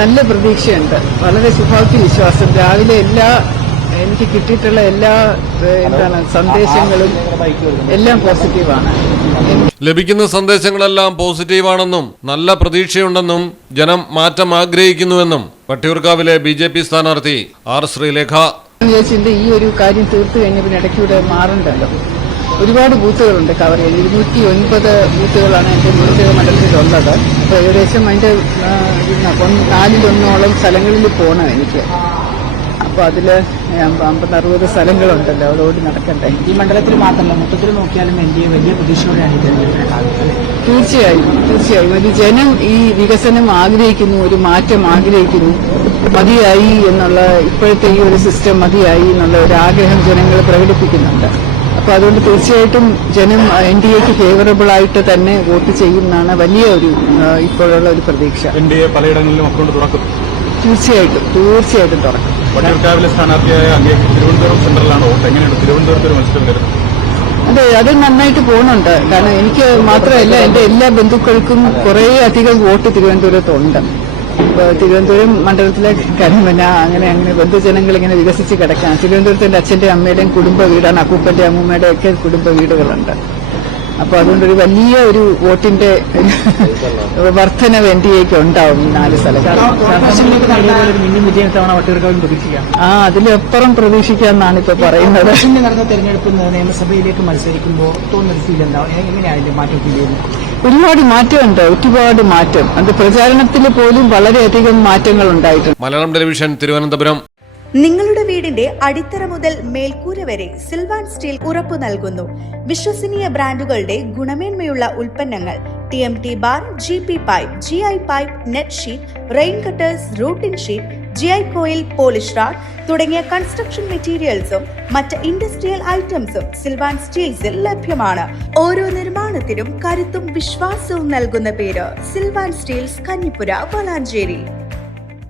നല്ല പ്രതീക്ഷയുണ്ട്. വളരെ ശുഭാപ്തി വിശ്വാസം. രാവിലെ എനിക്ക് കിട്ടിയിട്ടുള്ള എല്ലാ സന്ദേശങ്ങളും എല്ലാം പോസിറ്റീവാണ്. ലഭിക്കുന്ന സന്ദേശങ്ങളെല്ലാം പോസിറ്റീവാണെന്നും നല്ല പ്രതീക്ഷയുണ്ടെന്നും ജനം മാറ്റം ആഗ്രഹിക്കുന്നുവെന്നും വട്ടിയൂർക്കാവിലെ BJP സ്ഥാനാർത്ഥി R. ശ്രീലേഖ ഈ ഒരു കാര്യം തീർത്തു കഴിഞ്ഞ പിന്നെ ഇടയ്ക്കൂടെ മാറണ്ടല്ലോ. ഒരുപാട് ബൂത്തുകളുണ്ട് കവർ ചെയ്ത്. 209 ബൂത്തുകളാണ് എൻ്റെ നിയോജക മണ്ഡലത്തിലുള്ളത്. അപ്പോൾ ഏകദേശം അതിൻ്റെ 4/1 സ്ഥലങ്ങളിൽ പോകണം എനിക്ക്. അപ്പോൾ അതിൽ 50-60 സ്ഥലങ്ങളുണ്ടല്ലോ, അതോടി നടക്കണ്ടേ. ഈ മണ്ഡലത്തിൽ മാത്രമല്ല, മൊത്തത്തിൽ നോക്കിയാലും NDA വലിയ പ്രതീക്ഷയോടെയാണ് തീർച്ചയായും. ഒരു ജനം ഈ വികസനം ആഗ്രഹിക്കുന്നു, ഒരു മാറ്റം ആഗ്രഹിക്കുന്നു. മതിയായി എന്നുള്ള, ഇപ്പോഴത്തെ ഈ ഒരു സിസ്റ്റം മതിയായി എന്നുള്ള ഒരു ആഗ്രഹം ജനങ്ങൾ പ്രകടിപ്പിക്കുന്നുണ്ട്. അപ്പോൾ അതുകൊണ്ട് തീർച്ചയായിട്ടും ജനം NDAക്ക് ഫേവറബിൾ ആയിട്ട് തന്നെ വോട്ട് ചെയ്യുമെന്നാണ് വലിയ ഒരു ഇപ്പോഴുള്ള ഒരു പ്രതീക്ഷ. NDA പലയിടങ്ങളിലും അക്കൗണ്ട് തുറക്കും. തീർച്ചയായിട്ടും തുറക്കും. വട്ടിയൂർക്കാവിലെ സ്ഥാനാർത്ഥിയായ തിരുവനന്തപുരം സെൻട്രലാണ് വോട്ട്. എങ്ങനെയാണ് തിരുവനന്തപുരത്ത് ഒരു മത്സരം വരുന്നത്? അതെ, അത് നന്നായിട്ട് പോകുന്നുണ്ട്. കാരണം എനിക്ക് മാത്രമല്ല, എന്റെ എല്ലാ ബന്ധുക്കൾക്കും കുറേ അധികം വോട്ട് തിരുവനന്തപുരത്തുണ്ട്. തിരുവനന്തപുരം മണ്ഡലത്തിലെ കരിമന അങ്ങനെ ബന്ധുജനങ്ങൾ ഇങ്ങനെ വികസിച്ച് കിടക്കാം. തിരുവനന്തപുരത്ത് എന്റെ അച്ഛന്റെ അമ്മയുടെയും കുടുംബ വീടാണ്, അപ്പൂപ്പന്റെ അമ്മൂമ്മയുടെ ഒക്കെ കുടുംബ വീടുകളുണ്ട്. അപ്പൊ അതുകൊണ്ടൊരു വലിയ ഒരു വോട്ടിന്റെ വർധനവ് NDAക്ക് ഉണ്ടാവും ഈ 4 സ്ഥലങ്ങളിൽ. അതിലപ്പുറം പ്രതീക്ഷിക്കാമെന്നാണ് ഇപ്പൊ പറയുന്നത്. നടന്ന തെരഞ്ഞെടുപ്പ് നിയമസഭയിലേക്ക് മത്സരിക്കുമ്പോൾ ഒരുപാട് മാറ്റമുണ്ട്, ഒരുപാട് മാറ്റം. അത് പ്രചാരണത്തിൽ പോലും വളരെയധികം മാറ്റങ്ങൾ ഉണ്ടായിട്ടുണ്ട്. മലയാളം ടെലിവിഷൻ, തിരുവനന്തപുരം. നിങ്ങളുടെ വീടിന്റെ അടിത്തറ മുതൽ മേൽക്കൂര വരെ സിൽവാൻ സ്റ്റീൽ ഉറപ്പു നൽകുന്നു. വിശ്വസനീയ ബ്രാൻഡുകളുടെ ഗുണമേന്മയുള്ള ഉൽപ്പന്നങ്ങൾ TMT bar, GP pipe, GI pipe, net sheet, rain cutters, routine sheet, GI coil, polish RAD തുടങ്ങിയ കൺസ്ട്രക്ഷൻ മെറ്റീരിയൽസും മറ്റ് ഇൻഡസ്ട്രിയൽ ഐറ്റംസും സിൽവാൻ സ്റ്റീൽസിൽ ലഭ്യമാണ്. ഓരോ നിർമ്മാണത്തിനും കരുത്തും വിശ്വാസവും നൽകുന്ന പേര് സിൽവാൻ സ്റ്റീൽസ്, കഞ്ഞിപ്പുര, വളാഞ്ചേരി.